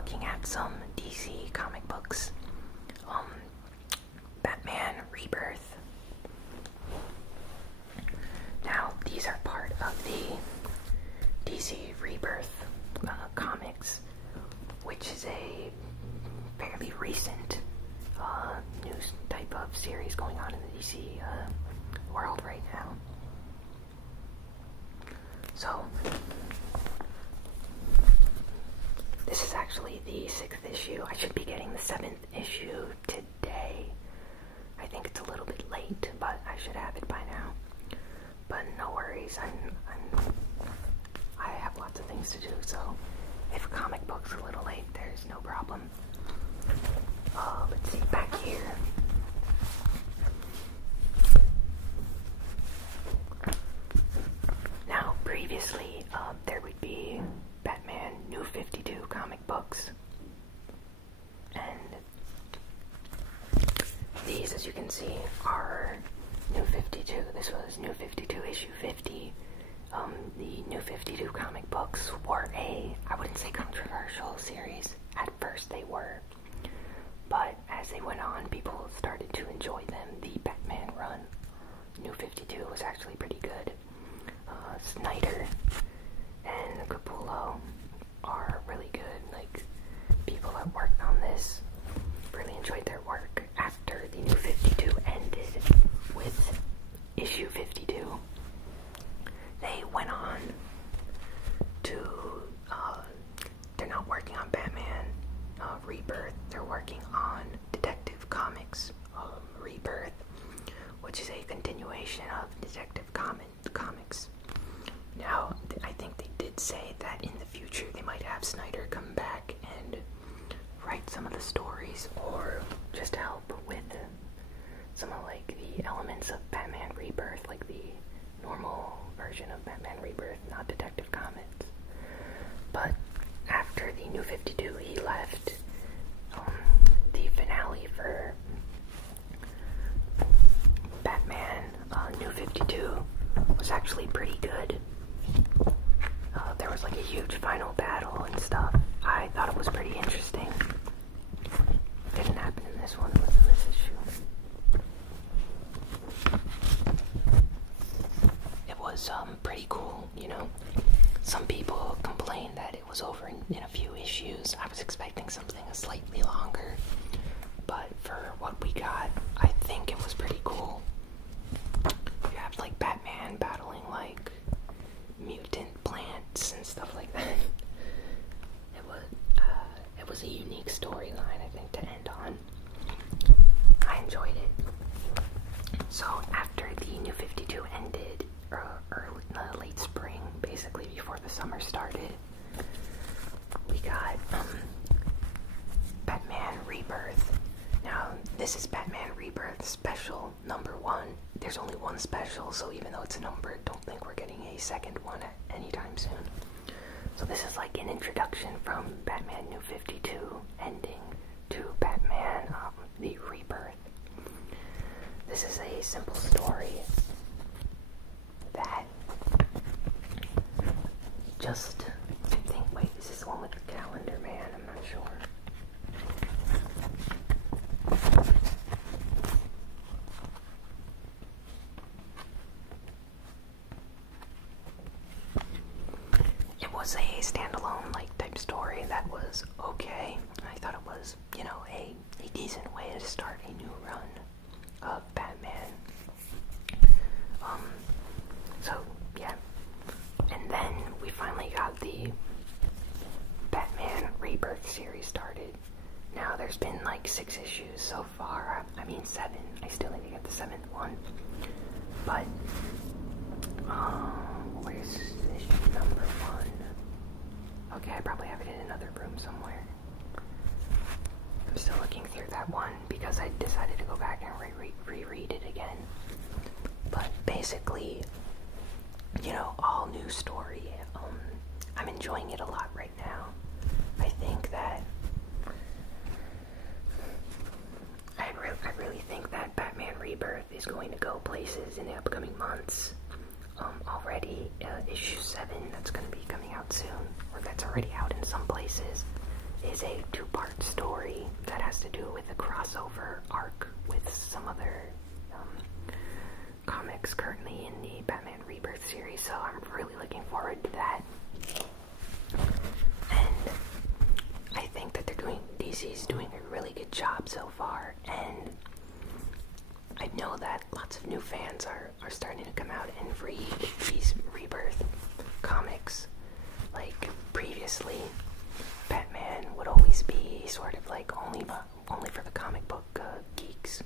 looking at some DC comic books. Batman Rebirth. Now, these are part of the DC Rebirth comics, which is a fairly recent news type of series going on in the DC world right now. So, this is actually the 6th issue. I should be getting the 7th issue today. I think it's a little bit late, but I should have it by now. But no worries, I have lots of things to do, so if a comic book's a little late, there's no problem. Let's see, back here. Now, previously, there would be Batman New 52 comic books. And these, as you can see, are New 52. This was New 52 issue 50. The New 52 comic books were I wouldn't say controversial series. At first they were. But as they went on, people started to enjoy them. The Batman run, New 52, was actually pretty good. Snyder and Capullo are really good. Like, people that worked on this really enjoyed their work. After the New 52 ended with issue 52, they went on to, they're not working on Batman Rebirth, they're working on Detective Comics Rebirth, which is a continuation of Detective Comics. Now, I think they did say that in the future they might have Snyder come back and write some of the stories, or just help with some of like the elements of Batman Rebirth, like the normal version of Batman Rebirth, not Detective Comics. But after the New 52, he left. The finale for Batman New 52 was actually pretty good. There was like a huge final battle and stuff. I thought it was pretty interesting. Didn't happen in this one, it was in this issue. It was pretty cool, you know. Some people complained that it was over in a few issues. I was expecting something slightly longer, but for what we got, I think it was pretty cool. You have like Batman battling like mutant plants and stuff like that. It was a unique storyline, I think, to end on. I enjoyed it. So after the New 52 ended, late spring, basically before the summer started, we got Batman Rebirth. Now, this is Batman Rebirth Special number 1. There's only one special, so even though it's numbered, don't think we're getting a second one anytime soon. So this is like an introduction from Batman New 52 ending to Batman the Rebirth. This is a simple story that just, I think, wait, this is the one with the calendar man, I'm not sure. It was a standalone, like, type story that was okay. I thought it was, you know, a decent way to start a new run of Batman. So, yeah. And then we finally got the Batman Rebirth series started. Now, there's been like 6 issues so far. I mean 7. I still need to get the 7th one. But, where's issue number 1? Okay, I probably have it in another room somewhere. I'm still looking through that one because I decided to go back and reread it again. But basically, you know, all new story. I'm enjoying it a lot right now. I think that I really think that Batman Rebirth is going to go places in the upcoming months. Already, issue 7 that's going to be coming out soon, or that's already out in some places, is a crossover arc with some other comics currently in the Batman Rebirth series, so I'm really looking forward to that. And I think that DC's doing a really good job so far, and I know that lots of new fans are starting to come out and read these Rebirth comics. Like, previously, Batman would always be sort of like only for the comic book geeks.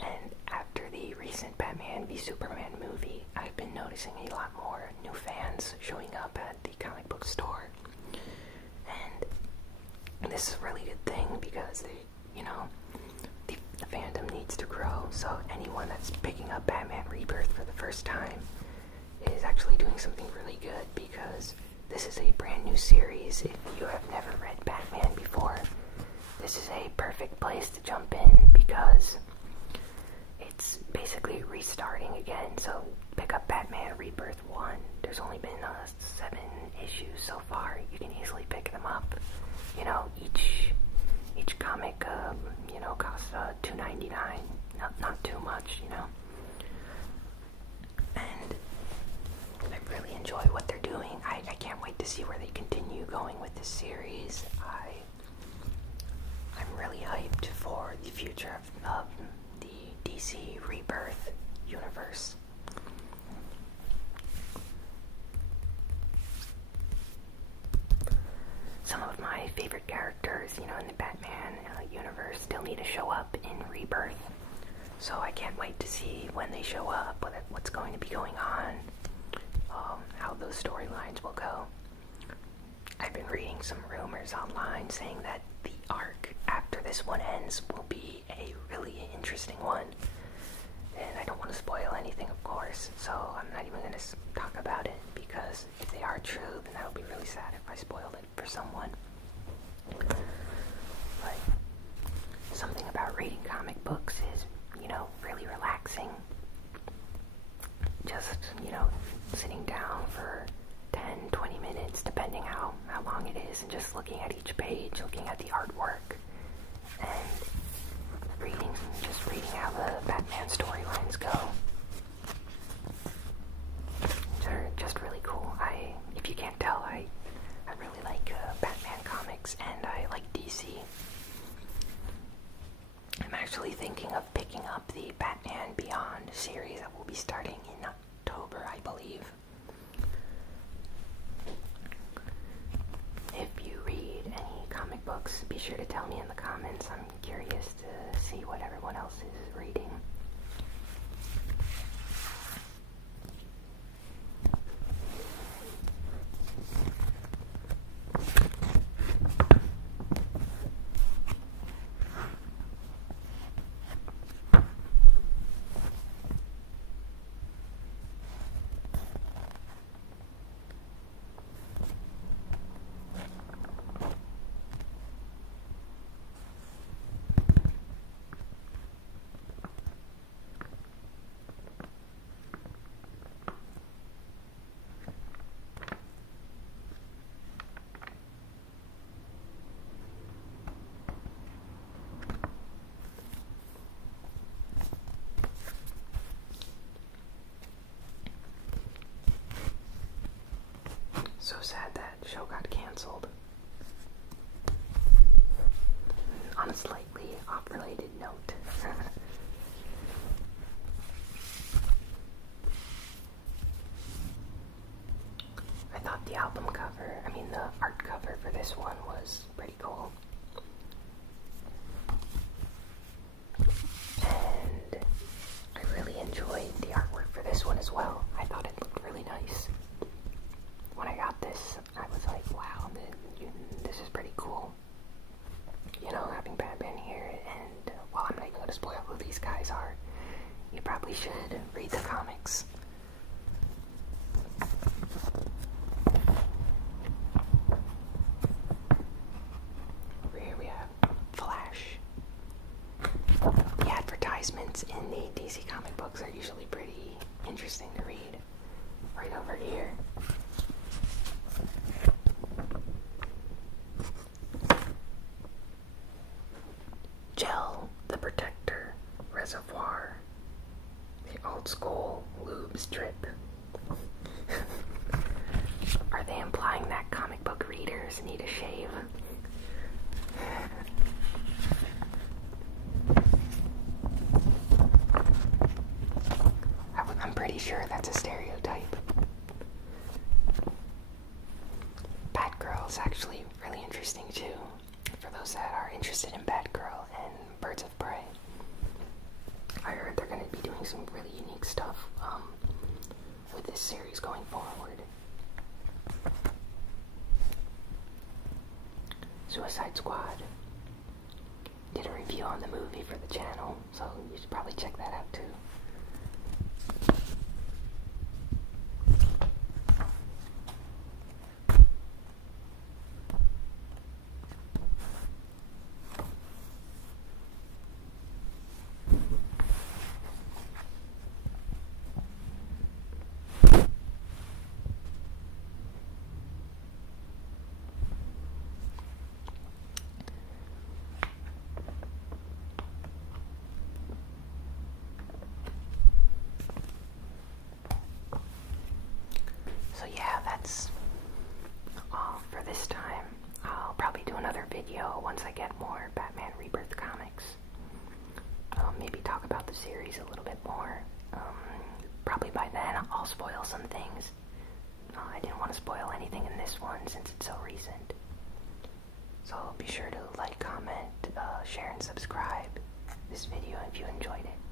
And after the recent Batman v Superman movie, I've been noticing a lot more new fans showing up at the comic book store. And this is a really good thing because the fandom needs to grow, so anyone that's picking up Batman Rebirth for the first time is actually doing something really good, because this is a brand new series. If you have never read Batman before, this is a perfect place to jump in, because it's basically restarting again. So pick up Batman Rebirth 1. There's only been 7 issues so far. You can easily pick them up. Each comic costs $2.99. Not too much, And I really enjoy what they're doing. I can't wait to see where they continue going with this series. I'm really hyped for the future of the DC Rebirth universe. Some of my favorite characters, in the Batman universe still need to show up in Rebirth. So I can't wait to see when they show up, what's going to be going on, how those storylines will go. I've been reading some rumors online saying that the arc after this one ends will be a really interesting one. And I don't want to spoil anything, of course, so I'm not even going to talk about it, because if they are true, then that would be really sad if I spoiled it for someone. But something about reading comic books is, really relaxing. Just, sitting down for 10, 20 minutes, depending how long it is, and just looking at each page, looking at the artwork, and reading how the Batman storylines go. They're just really cool. If you can't tell, I really like Batman comics, and I like DC. I'm actually thinking of picking up the Batman Beyond series that will be starting in October, I believe. If you read any comic books, be sure to tell me in the comments. I'm curious to see what everyone else is reading. So sad that show got canceled. On a slightly off-related note. I thought the art cover for this one was pretty cool. And I really enjoyed the artwork for this one as well. I thought it looked really nice. When I got this, I was like, wow, this is pretty cool. Having Batman here, and while I'm not even going to spoil who these guys are, you probably should read the comics. Here we have Flash. The advertisements in the DC comic books are usually pretty interesting to read. Right over here. Gel. old school lubes drip. Are they implying that comic book readers need a shave? I'm pretty sure that's a stereotype. Batgirl's actually really interesting too, for those that are interested in Batgirl and Birds of Prey. I heard they're going to be doing some really unique stuff with this series going forward. Suicide Squad did a review on the movie for the channel, so you should probably check that out too. So yeah, that's all for this time. I'll probably do another video once I get more Batman Rebirth comics. Maybe talk about the series a little bit more. Probably by then I'll spoil some things. I didn't want to spoil anything in this one since it's so recent. So be sure to like, comment, share, and subscribe this video if you enjoyed it.